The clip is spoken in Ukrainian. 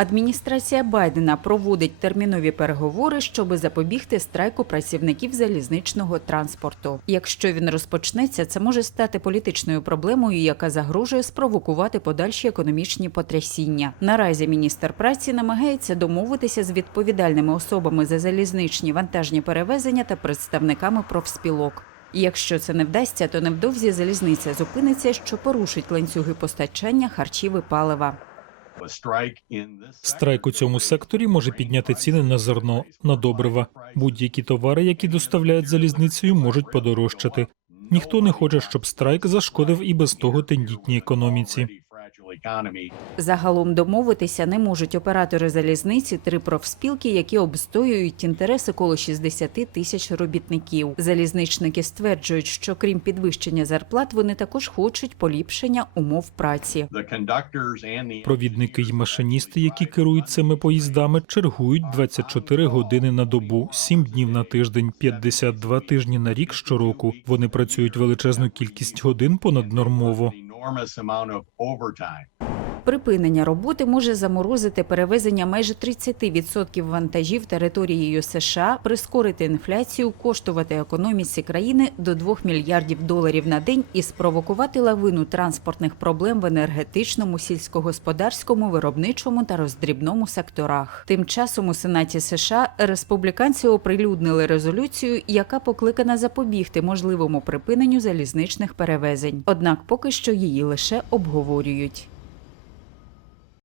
Адміністрація Байдена проводить термінові переговори, щоби запобігти страйку працівників залізничного транспорту. Якщо він розпочнеться, це може стати політичною проблемою, яка загрожує спровокувати подальші економічні потрясіння. Наразі міністр праці намагається домовитися з відповідальними особами за залізничні вантажні перевезення та представниками профспілок. Якщо це не вдасться, то невдовзі залізниця зупиниться, що порушить ланцюги постачання харчів і палива. Страйк у цьому секторі може підняти ціни на зерно, на добрива. Будь-які товари, які доставляють залізницею, можуть подорожчати. Ніхто не хоче, щоб страйк зашкодив і без того тендітній економіці. Загалом домовитися не можуть оператори залізниці, три профспілки, які обстоюють інтереси коло 60 тисяч робітників. Залізничники стверджують, що крім підвищення зарплат, вони також хочуть поліпшення умов праці. Провідники й машиністи, які керують цими поїздами, чергують 24 години на добу, 7 днів на тиждень, 52 тижні на рік щороку. Вони працюють величезну кількість годин понаднормово. enormous amount of overtime. Припинення роботи може заморозити перевезення майже 30% вантажів територією США, прискорити інфляцію, коштувати економіці країни до 2 мільярдів доларів на день і спровокувати лавину транспортних проблем в енергетичному, сільськогосподарському, виробничому та роздрібному секторах. Тим часом у Сенаті США республіканці оприлюднили резолюцію, яка покликана запобігти можливому припиненню залізничних перевезень. Однак поки що її лише обговорюють.